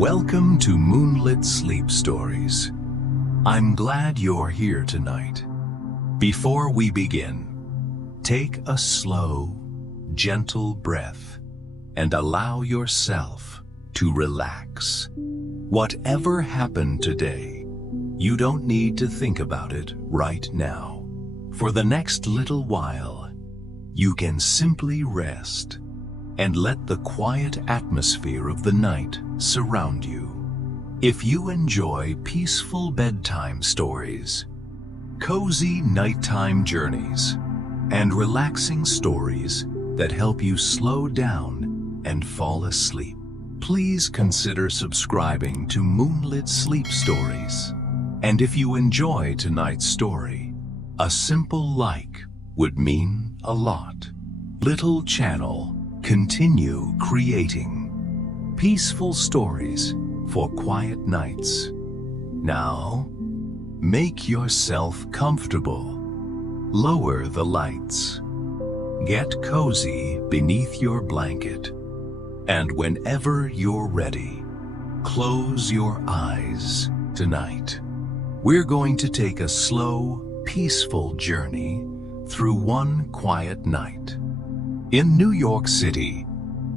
Welcome to Moonlit Sleep Stories. I'm glad you're here tonight. Before we begin, take a slow, gentle breath and allow yourself to relax. Whatever happened today, you don't need to think about it right now. For the next little while, you can simply rest and let the quiet atmosphere of the night surround you. If you enjoy peaceful bedtime stories, cozy nighttime journeys, and relaxing stories that help you slow down and fall asleep, please consider subscribing to Moonlit Sleep Stories. And if you enjoy tonight's story, a simple like would mean a lot. Little channel, continue creating peaceful stories for quiet nights. Now, make yourself comfortable. Lower the lights. Get cozy beneath your blanket. And whenever you're ready, close your eyes. Tonight, we're going to take a slow, peaceful journey through one quiet night. In New York City,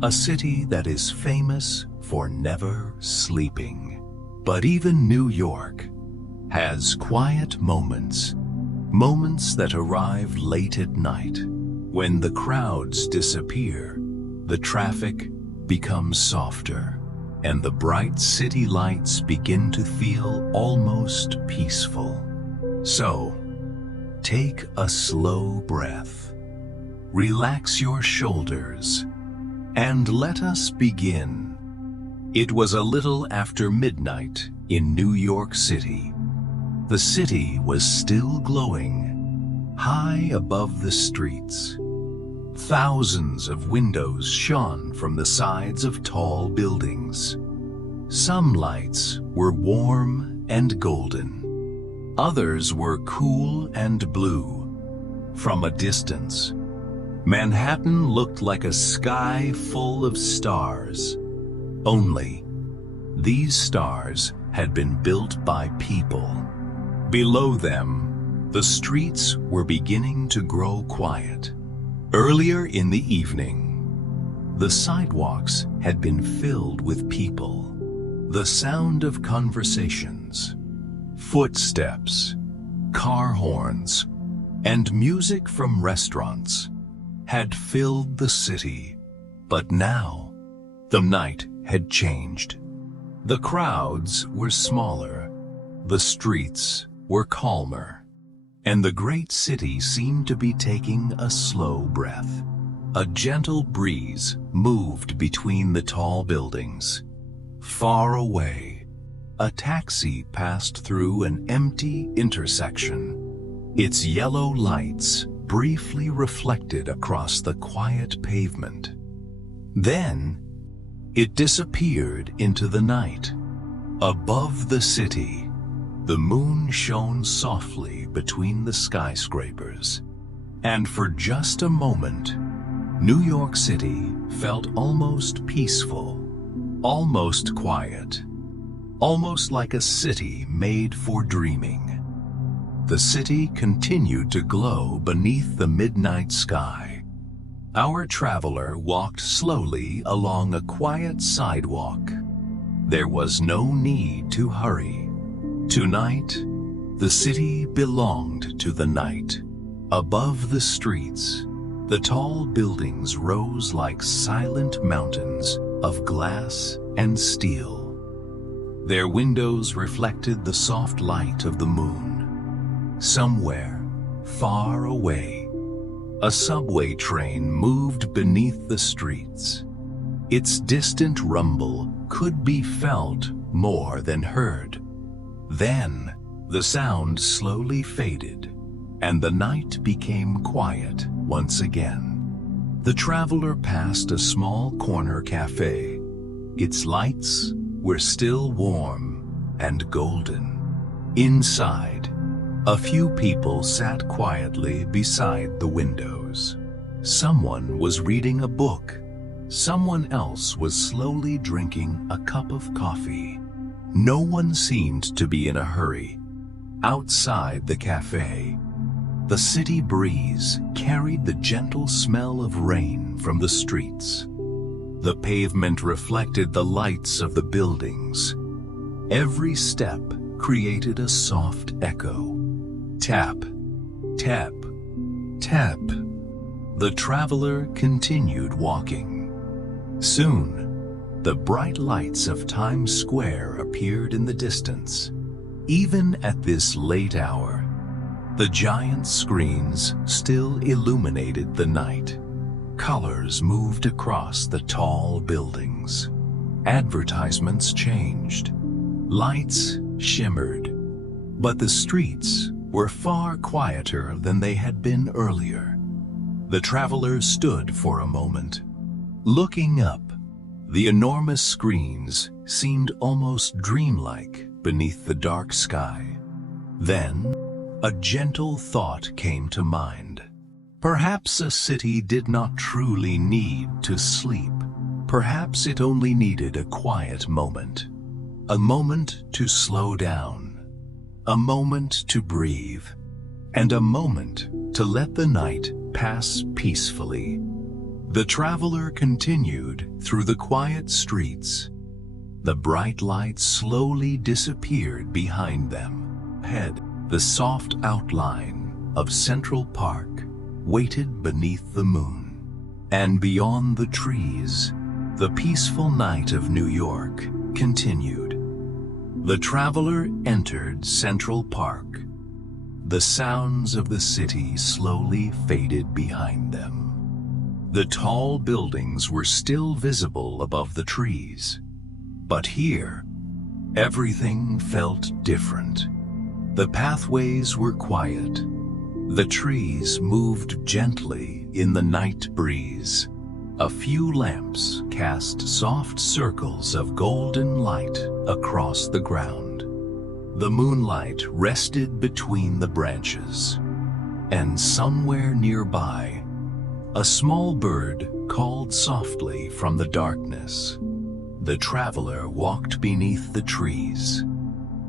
a city that is famous for never sleeping. But even New York has quiet moments, moments that arrive late at night. When the crowds disappear, the traffic becomes softer, and the bright city lights begin to feel almost peaceful. So, take a slow breath. Relax your shoulders, and let us begin. It was a little after midnight in New York City. The city was still glowing, high above the streets. Thousands of windows shone from the sides of tall buildings. Some lights were warm and golden. Others were cool and blue. From a distance, Manhattan looked like a sky full of stars. Only, these stars had been built by people. Below them, the streets were beginning to grow quiet. Earlier in the evening, the sidewalks had been filled with people. The sound of conversations, footsteps, car horns, and music from restaurants had filled the city. But now, the night had changed. The crowds were smaller, the streets were calmer, and the great city seemed to be taking a slow breath. A gentle breeze moved between the tall buildings. Far away, a taxi passed through an empty intersection. Its yellow lights briefly reflected across the quiet pavement. Then, it disappeared into the night. Above the city, the moon shone softly between the skyscrapers. And for just a moment, New York City felt almost peaceful, almost quiet, almost like a city made for dreaming. The city continued to glow beneath the midnight sky. Our traveler walked slowly along a quiet sidewalk. There was no need to hurry. Tonight, the city belonged to the night. Above the streets, the tall buildings rose like silent mountains of glass and steel. Their windows reflected the soft light of the moon. Somewhere, far away, a subway train moved beneath the streets. Its distant rumble could be felt more than heard. Then, the sound slowly faded, and the night became quiet once again. The traveler passed a small corner cafe. Its lights were still warm and golden. Inside, a few people sat quietly beside the windows. Someone was reading a book, Someone else was slowly drinking a cup of coffee. No one seemed to be in a hurry. Outside the cafe, the city breeze carried the gentle smell of rain from the streets. The pavement reflected the lights of the buildings. Every step created a soft echo. Tap, tap, tap. The traveler continued walking. Soon, the bright lights of Times Square appeared in the distance. Even at this late hour, the giant screens still illuminated the night. Colors moved across the tall buildings. Advertisements changed. Lights shimmered. But the streets were far quieter than they had been earlier. The traveler stood for a moment. Looking up, the enormous screens seemed almost dreamlike beneath the dark sky. Then, a gentle thought came to mind. Perhaps a city did not truly need to sleep. Perhaps it only needed a quiet moment. A moment to slow down. A moment to breathe. And a moment to let the night pass peacefully. The traveler continued through the quiet streets. The bright lights slowly disappeared behind them. Ahead, the soft outline of Central Park waited beneath the moon. And beyond the trees, the peaceful night of New York continued. The traveler entered Central Park. The sounds of the city slowly faded behind them. The tall buildings were still visible above the trees. But here, everything felt different. The pathways were quiet. The trees moved gently in the night breeze. A few lamps cast soft circles of golden light across the ground. The moonlight rested between the branches. And somewhere nearby, a small bird called softly from the darkness. The traveler walked beneath the trees.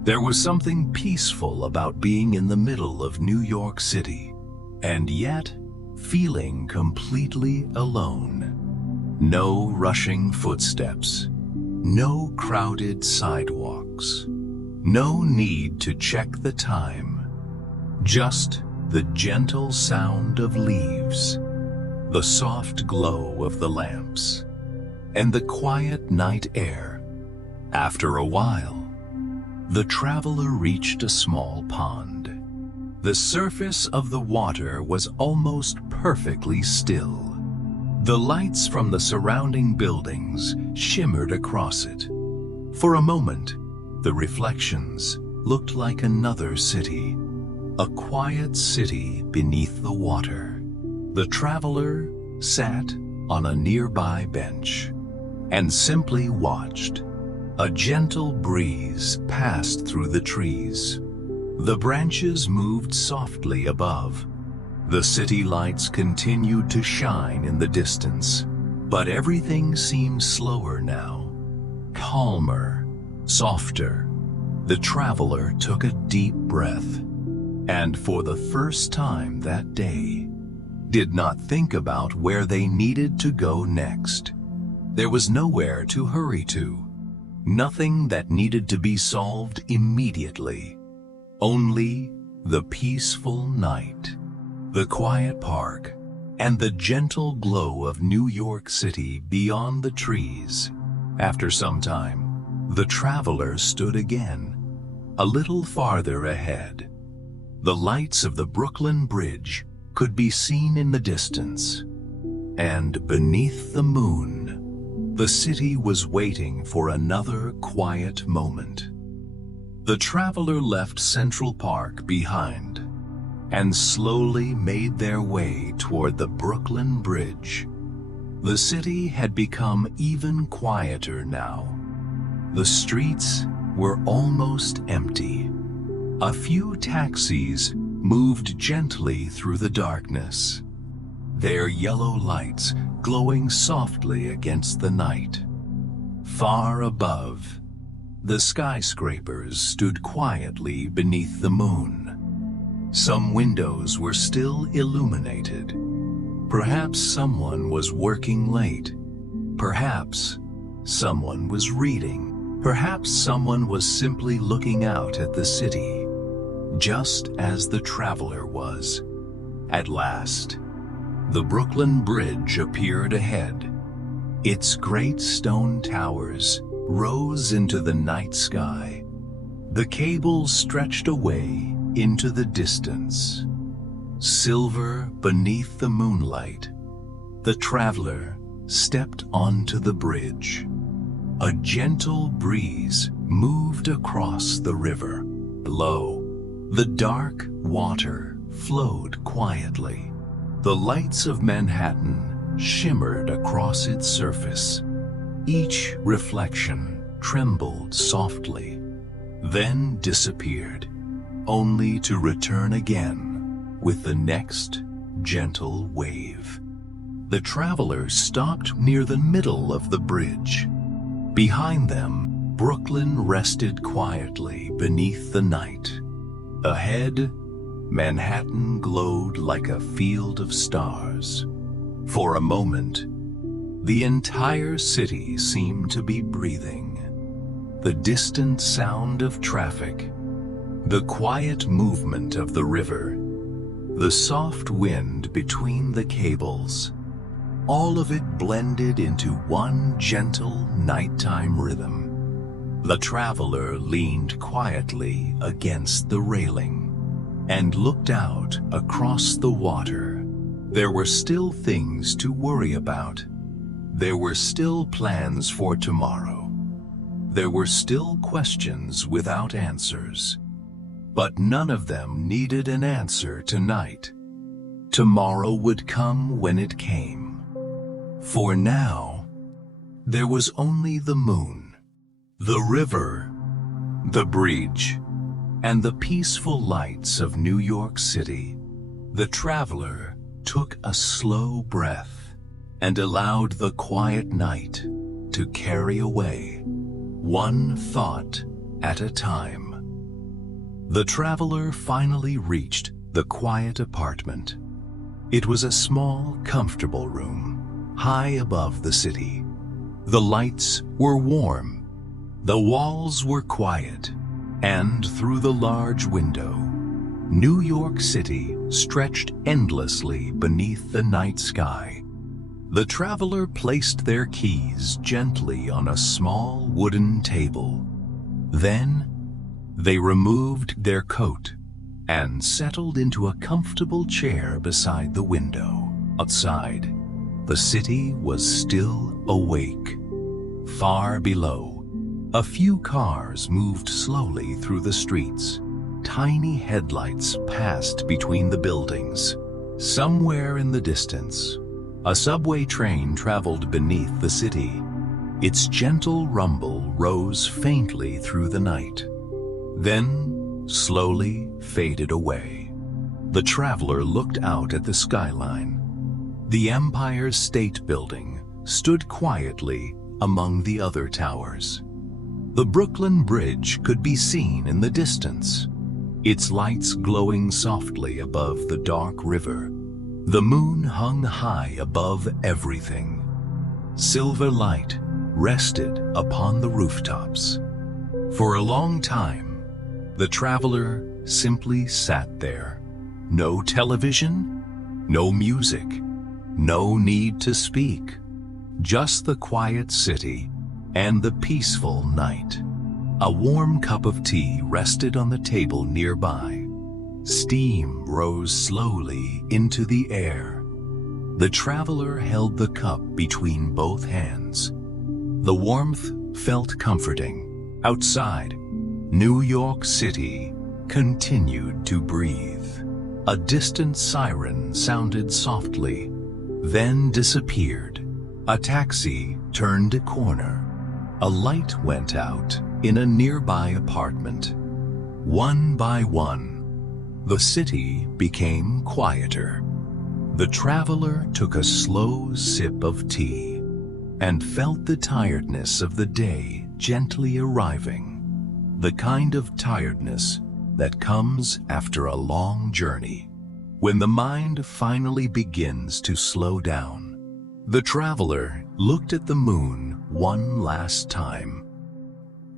There was something peaceful about being in the middle of New York City, and yet feeling completely alone. No rushing footsteps, no crowded sidewalks, no need to check the time. Just the gentle sound of leaves, the soft glow of the lamps, and the quiet night air. After a while, the traveler reached a small pond. The surface of the water was almost perfectly still. The lights from the surrounding buildings shimmered across it. For a moment, the reflections looked like another city, a quiet city beneath the water. The traveler sat on a nearby bench and simply watched. A gentle breeze passed through the trees. The branches moved softly above. The city lights continued to shine in the distance, but everything seemed slower now, calmer, softer. The traveler took a deep breath, and for the first time that day, did not think about where they needed to go next. There was nowhere to hurry to, nothing that needed to be solved immediately. Only the peaceful night, the quiet park, and the gentle glow of New York City beyond the trees. After some time, the traveler stood again, a little farther ahead. The lights of the Brooklyn Bridge could be seen in the distance, and beneath the moon, the city was waiting for another quiet moment. The traveler left Central Park behind and slowly made their way toward the Brooklyn Bridge. The city had become even quieter now. The streets were almost empty. A few taxis moved gently through the darkness. their yellow lights glowing softly against the night. Far above, the skyscrapers stood quietly beneath the moon. Some windows were still illuminated. Perhaps someone was working late. Perhaps someone was reading. Perhaps someone was simply looking out at the city, just as the traveler was. At last, the Brooklyn Bridge appeared ahead. Its great stone towers rose into the night sky. The cables stretched away into the distance. Silver beneath the moonlight, the traveler stepped onto the bridge. A gentle breeze moved across the river. Below, the dark water flowed quietly. The lights of Manhattan shimmered across its surface. Each reflection trembled softly, then disappeared, only to return again with the next gentle wave. The travelers stopped near the middle of the bridge. Behind them, Brooklyn rested quietly beneath the night. Ahead, Manhattan glowed like a field of stars. For a moment, the entire city seemed to be breathing. The distant sound of traffic, the quiet movement of the river, the soft wind between the cables, all of it blended into one gentle nighttime rhythm. The traveler leaned quietly against the railing and looked out across the water. There were still things to worry about. There were still plans for tomorrow. There were still questions without answers. But none of them needed an answer tonight. Tomorrow would come when it came. For now, there was only the moon, the river, the bridge, and the peaceful lights of New York City. The traveler took a slow breath and allowed the quiet night to carry away, one thought at a time. The traveler finally reached the quiet apartment. It was a small, comfortable room, high above the city. The lights were warm, the walls were quiet, and through the large window, New York City stretched endlessly beneath the night sky. The traveler placed their keys gently on a small wooden table. Then, they removed their coat and settled into a comfortable chair beside the window. Outside, the city was still awake. Far below, a few cars moved slowly through the streets. Tiny headlights passed between the buildings. Somewhere in the distance, a subway train traveled beneath the city. Its gentle rumble rose faintly through the night, then slowly faded away. The traveler looked out at the skyline. The Empire State Building stood quietly among the other towers. The Brooklyn Bridge could be seen in the distance, its lights glowing softly above the dark river. The moon hung high above everything. Silver light rested upon the rooftops. For a long time, the traveler simply sat there. No television, no music, no need to speak. Just the quiet city and the peaceful night. A warm cup of tea rested on the table nearby. Steam rose slowly into the air. The traveler held the cup between both hands. The warmth felt comforting. Outside, New York City continued to breathe. A distant siren sounded softly, then disappeared. A taxi turned a corner. A light went out in a nearby apartment. One by one, the city became quieter. The traveler took a slow sip of tea and felt the tiredness of the day gently arriving, the kind of tiredness that comes after a long journey, when the mind finally begins to slow down. The traveler looked at the moon one last time.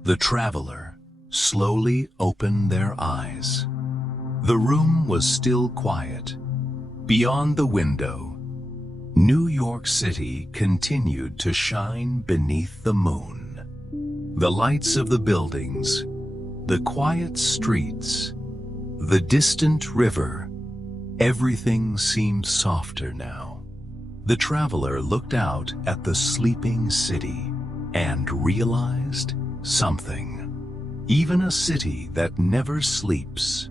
The traveler slowly opened their eyes. The room was still quiet. Beyond the window, New York City continued to shine beneath the moon. The lights of the buildings, the quiet streets, the distant river, everything seemed softer now. The traveler looked out at the sleeping city and realized something. Even a city that never sleeps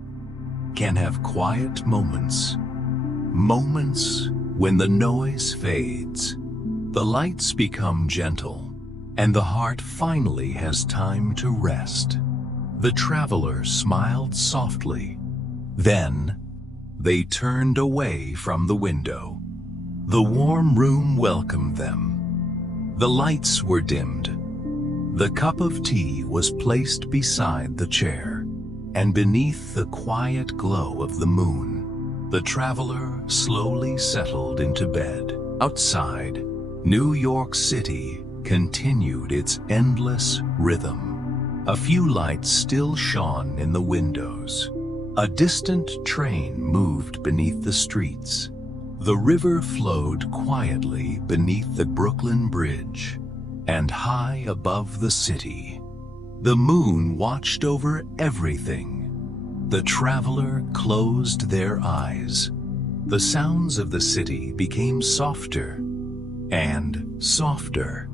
can have quiet moments. Moments when the noise fades, the lights become gentle, and the heart finally has time to rest. The traveler smiled softly. Then, they turned away from the window. The warm room welcomed them. The lights were dimmed. The cup of tea was placed beside the chair, and beneath the quiet glow of the moon, the traveler slowly settled into bed. Outside, New York City continued its endless rhythm. A few lights still shone in the windows. A distant train moved beneath the streets. The river flowed quietly beneath the Brooklyn Bridge, and high above the city, the moon watched over everything. The traveler closed their eyes. The sounds of the city became softer and softer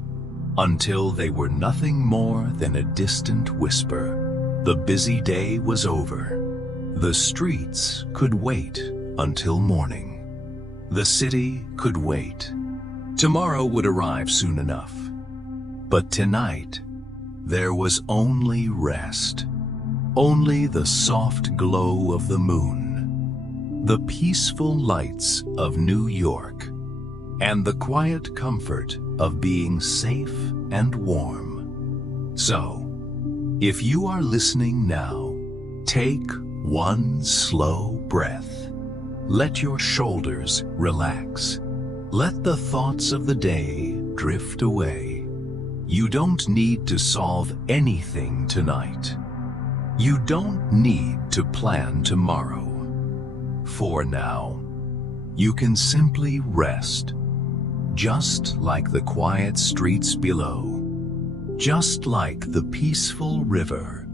until they were nothing more than a distant whisper. The busy day was over. The streets could wait until morning. The city could wait. Tomorrow would arrive soon enough. But tonight, there was only rest. Only the soft glow of the moon, the peaceful lights of New York, and the quiet comfort of being safe and warm. So, if you are listening now, take one slow breath. Let your shoulders relax. Let the thoughts of the day drift away. You don't need to solve anything tonight. You don't need to plan tomorrow. For now, you can simply rest, just like the quiet streets below, just like the peaceful river,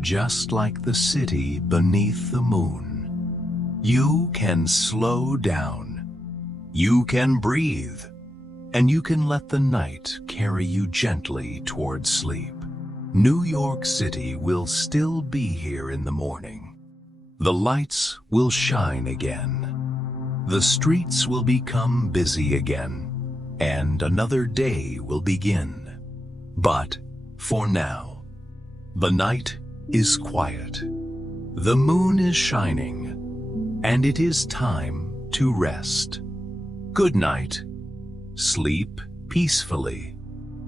just like the city beneath the moon. You can slow down, you can breathe, and you can let the night carry you gently towards sleep. New York City will still be here in the morning. The lights will shine again. The streets will become busy again, and another day will begin. But for now, the night is quiet. The moon is shining, and it is time to rest. Good night. Sleep peacefully.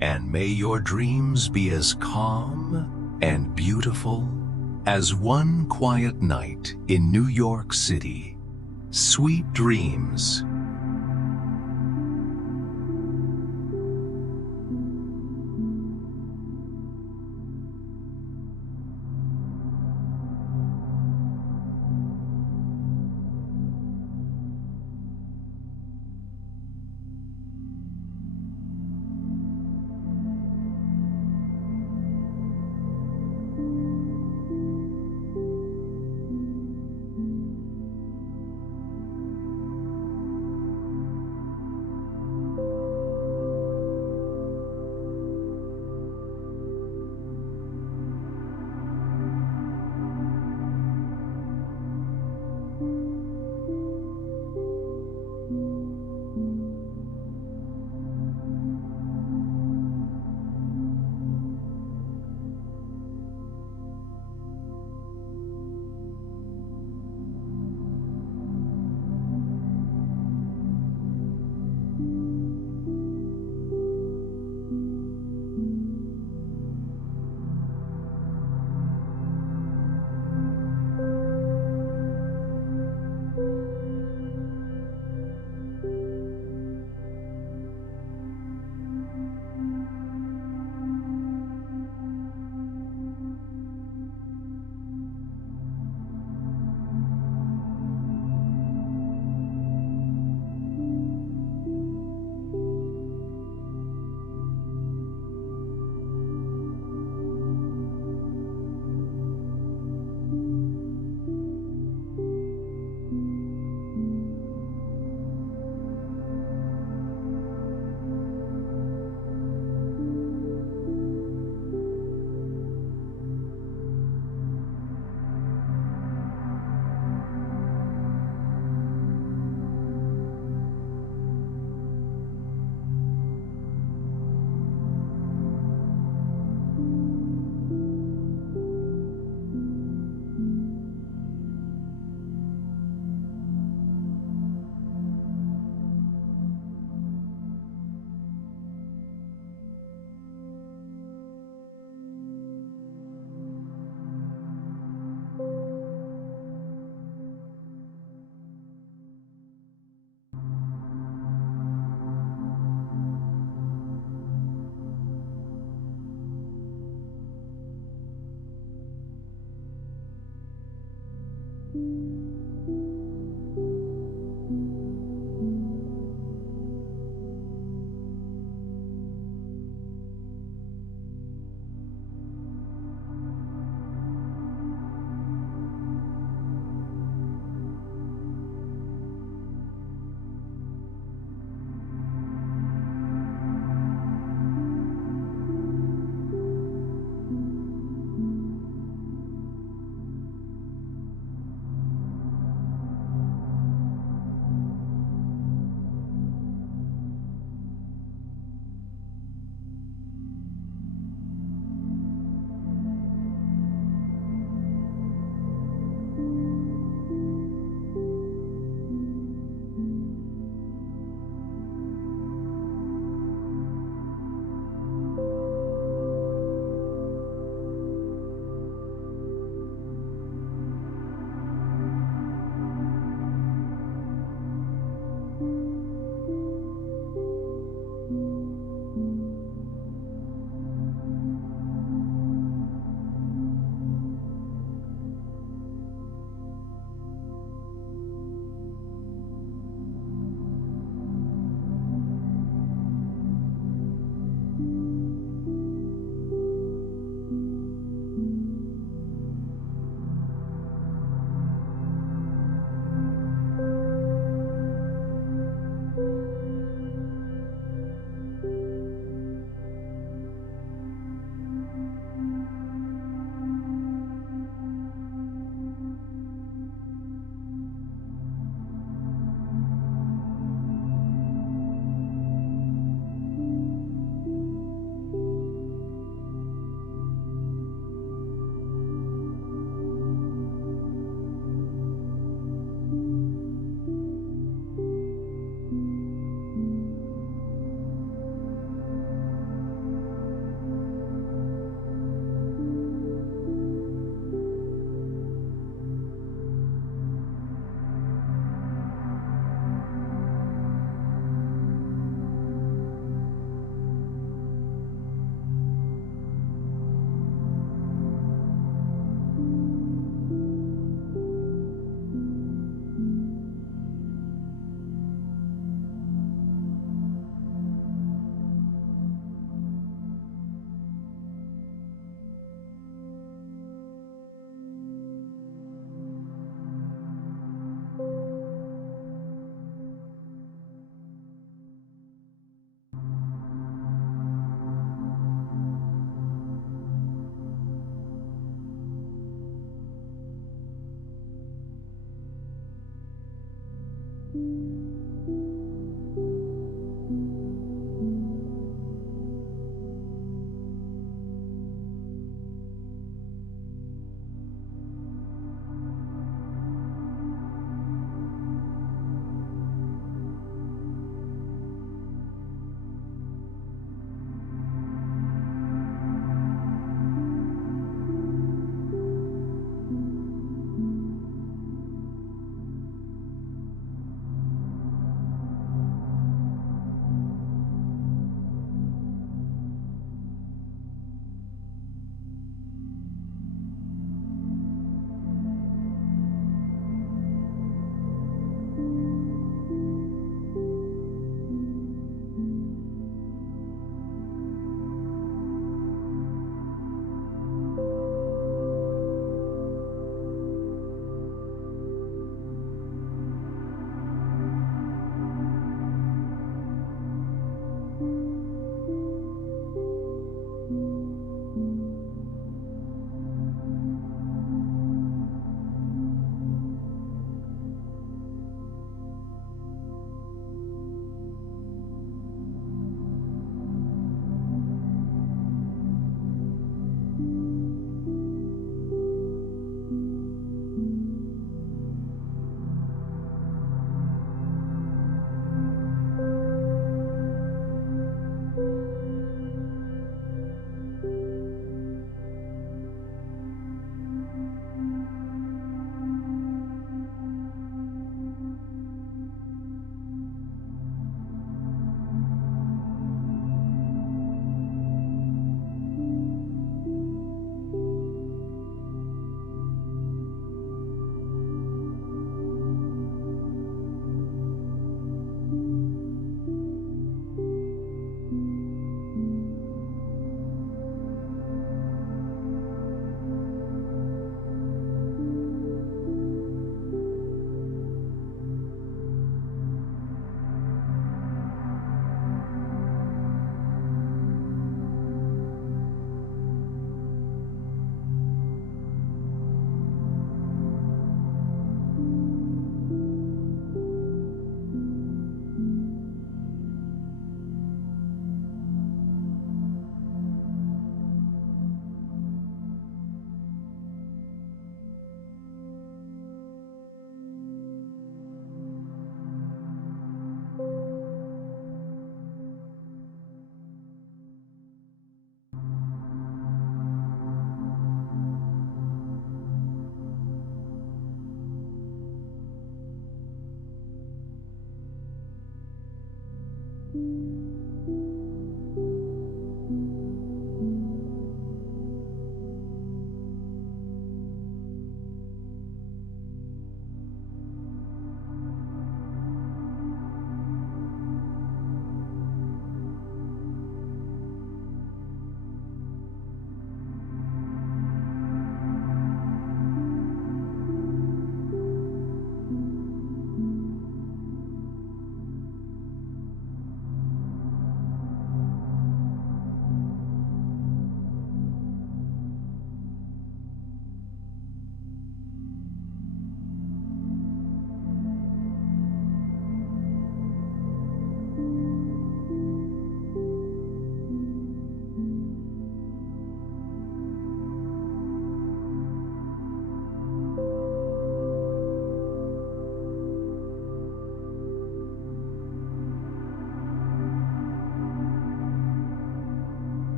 And may your dreams be as calm and beautiful as one quiet night in New York City. Sweet dreams.